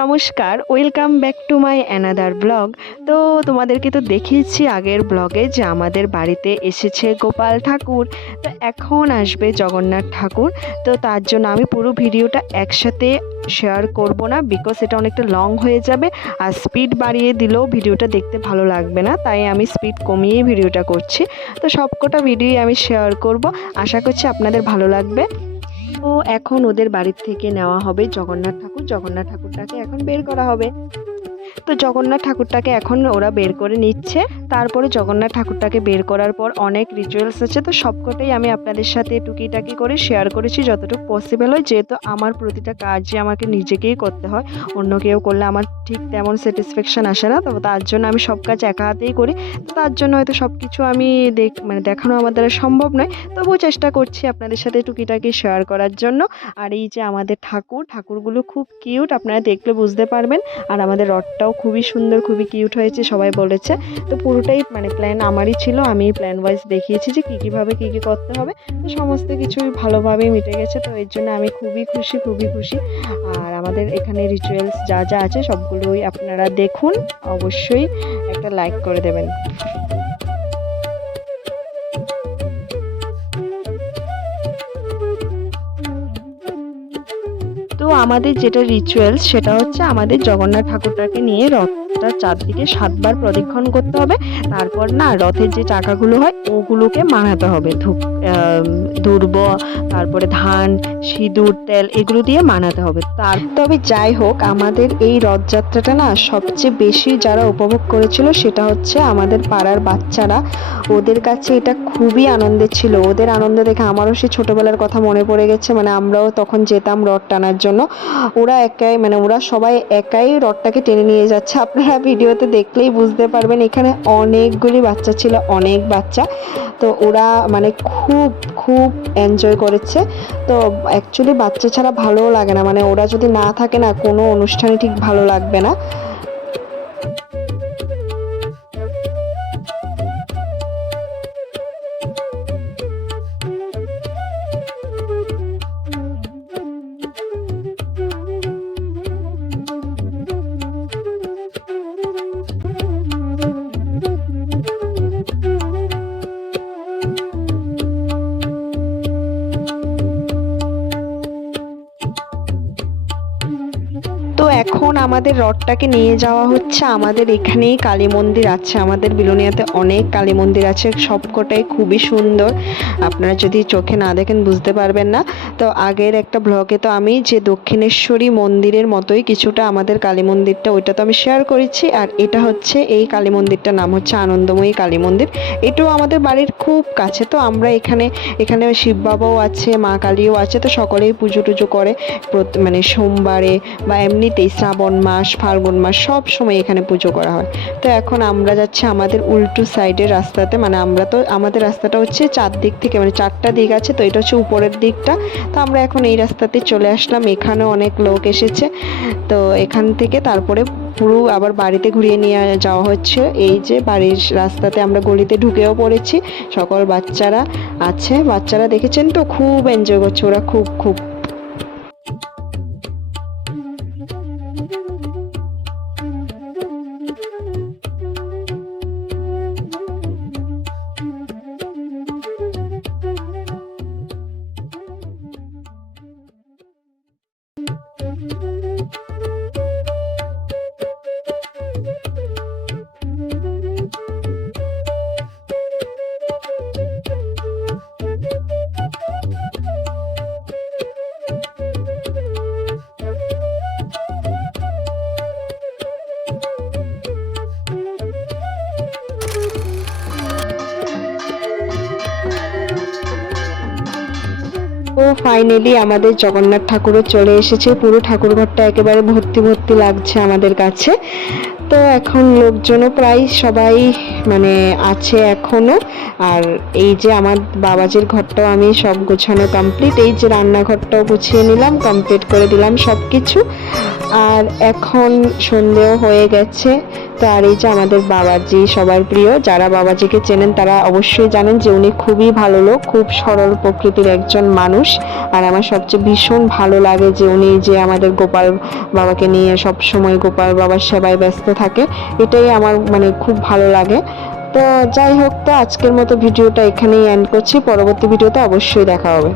নমস্কার, welcome back to my another blog. তো তোমাদেরকে তো দেখিয়েছি আগের ব্লগে যে আমাদের বাড়িতে এসেছে গোপাল ঠাকুর। তো এখন আসবে জগন্নাথ ঠাকুর। তো তার জন্য আমি পুরো ভিডিওটা একসাথে শেয়ার করব না, বিকজ এটা অনেকটা লং হয়ে যাবে। আর স্পিড বাড়িয়ে দিলেও ভিডিওটা দেখতে ভালো লাগবে না, তাই আমি স্পিড কমিয়েই ভিডিওটা করছি। তো সবকটা ভিডিওই আমি শেয়ার করব, আশা করছি আপনাদের ভালো লাগবে। তো এখন ওদের বাড়ির থেকে নেওয়া হবে জগন্নাথ ঠাকুরটাকে এখন বের করা হবে। তো জগন্নাথ ঠাকুরটাকে এখন ওরা বের করে নিচ্ছে। তারপরে জগন্নাথ ঠাকুরটাকে বের করার পর অনেক রিচুয়ালস আছে, তো সবকটাই আমি আপনাদের সাথে টুকিটাকি করে শেয়ার করেছি যতটুকু পসিবল হয়, যেহেতু আমার প্রতিটা কাজই আমাকে নিজেকেই করতে হয়। অন্য কেউ করলে আমার ঠিক তেমন স্যাটিসফ্যাকশন আসে না, তো তার জন্য আমি সব কাজ একা হাতেই করি। তো তার জন্য হয়তো সব কিছু আমি দেখানো আমার দ্বারা সম্ভব নয়, তবুও চেষ্টা করছি আপনাদের সাথে টুকিটাকি শেয়ার করার জন্য। আর এই যে আমাদের ঠাকুরগুলো খুব কিউট, আপনারা দেখলে বুঝতে পারবেন। আর আমাদের রথটাও খুবই সুন্দর, খুবই কিউট হয়েছে, সবাই বলেছে। তো পুরোটাই প্ল্যান আমারই ছিল, আমি প্ল্যান ওয়াইজ দেখিয়েছি যে কীভাবে কী করতে হবে। তো সমস্ত কিছুই ভালোভাবেই মিটে গেছে, তো এর জন্য আমি খুবই খুশি। আর আমাদের এখানে রিচুয়ালস যা যা আছে সবগুলোই আপনারা দেখুন, অবশ্যই একটা লাইক করে দেবেন। তো আমাদের যেটা রিচুয়ালস সেটা হচ্ছে আমাদের জগন্নাথ ঠাকুরটাকে নিয়ে রথটা চারদিকে 7বার প্রদক্ষিণ করতে হবে। তারপর না রথের যে চাকাগুলো হয় ওগুলোকে মানাতে হবে, দুর্ব, তারপরে ধান, সিঁদুর, তেল এগুলো দিয়ে মানাতে হবে। তবে যাই হোক, আমাদের এই রথযাত্রাটা না সবচেয়ে বেশি যারা উপভোগ করেছিল সেটা হচ্ছে আমাদের পাড়ার বাচ্চারা। ওদের কাছে এটা খুবই আনন্দের ছিল, ওদের আনন্দ দেখে আমারও সেই ছোটবেলার কথা মনে পড়ে গেছে। আমরাও তখন যেতাম রথ টানার জন্য। ওরা সবাই একাই রথটাকে টেনে নিয়ে যাচ্ছে, আপনারা ভিডিওতে দেখলেই বুঝতে পারবেন। এখানে অনেকগুলি বাচ্চা ছিল, অনেক বাচ্চা। তো ওরা খুব খুব এনজয় করেছে। তো অ্যাকচুয়ালি বাচ্চা ছাড়া ভালোও লাগে না, ওরা যদি না থাকে না কোনো অনুষ্ঠানই ঠিক ভালো লাগবে না। তো এখন আমাদের রথটাকে নিয়ে যাওয়া হচ্ছে, আমাদের এখানেই কালী মন্দির আছে, আমাদের বিলোনিয়াতে অনেক কালী মন্দির আছে, সবকটাই খুবই সুন্দর। আপনারা যদি চোখে না দেখেন বুঝতে পারবেন না। তো আগের একটা ব্লগে তো আমি যে দক্ষিণেশ্বরী মন্দিরের মতোই কিছুটা আমাদের কালী মন্দিরটা, ওইটা তো আমি শেয়ার করেছি। আর এটা হচ্ছে এই কালী মন্দিরটার নাম হচ্ছে আনন্দময়ী কালী মন্দির। এটাও আমাদের বাড়ির খুব কাছে। তো আমরা এখানে শিব বাবাও আছে, মা কালীও আছে, তো সকলেই পুজো টুজো করে সোমবারে বা এমনিতেই শ্রাবণ মাস, ফাল্গুন মাস সব সময় এখানে পুজো করা হয়। তো এখন আমরা যাচ্ছি আমাদের উল্টো সাইডের রাস্তাতে, আমাদের রাস্তাটা হচ্ছে চারদিক থেকে 4টা দিক আছে, তো এটা হচ্ছে উপরের দিকটা। তো আমরা এখন এই রাস্তাতে চলে আসলাম, এখানেও অনেক লোক এসেছে। তো এখান থেকে তারপরে পুরো আবার বাড়িতে ঘুরিয়ে নিয়ে যাওয়া হচ্ছে। এই যে বাড়ির রাস্তাতে আমরা গলিতে ঢুকেও পড়েছি, সকল বাচ্চারা আছে, বাচ্চারা দেখেছেন তো খুব এনজয় করছে ওরা, খুব খুব। তো ফাইনালি আমাদের জগন্নাথ ঠাকুরও চলে এসেছে, পুরো ঠাকুরঘরটা একেবারে ভর্তি লাগছে আমাদের কাছে। তো এখন লোকজনও প্রায় সবাই আছে এখনো। আর এই যে আমার বাবাজির ঘরটাও আমি সব গোছানো কমপ্লিট, এই যে রান্নাঘরটাও গুছিয়ে নিলাম, কমপ্লিট করে দিলাম সব কিছু। আর এখন সন্ধেও হয়ে গেছে, তো আর এই যে আমাদের বাবাজি সবার প্রিয়, যারা বাবাজিকে চেনেন তারা অবশ্যই জানেন যে উনি খুবই ভালো লোক, খুব সরল প্রকৃতির একজন মানুষ। আর আমার সবচেয়ে ভীষণ ভালো লাগে যে উনি যে আমাদের গোপাল বাবাকে নিয়ে সব সময় গোপাল বাবার সেবায় ব্যস্ত থাকে, এটাই আমার মানে খুব ভালো লাগে। তো যাই হোক, তো আজকের মতো ভিডিওটা এখানেই এন্ড করছি, পরবর্তী ভিডিওতে অবশ্যই দেখা হবে।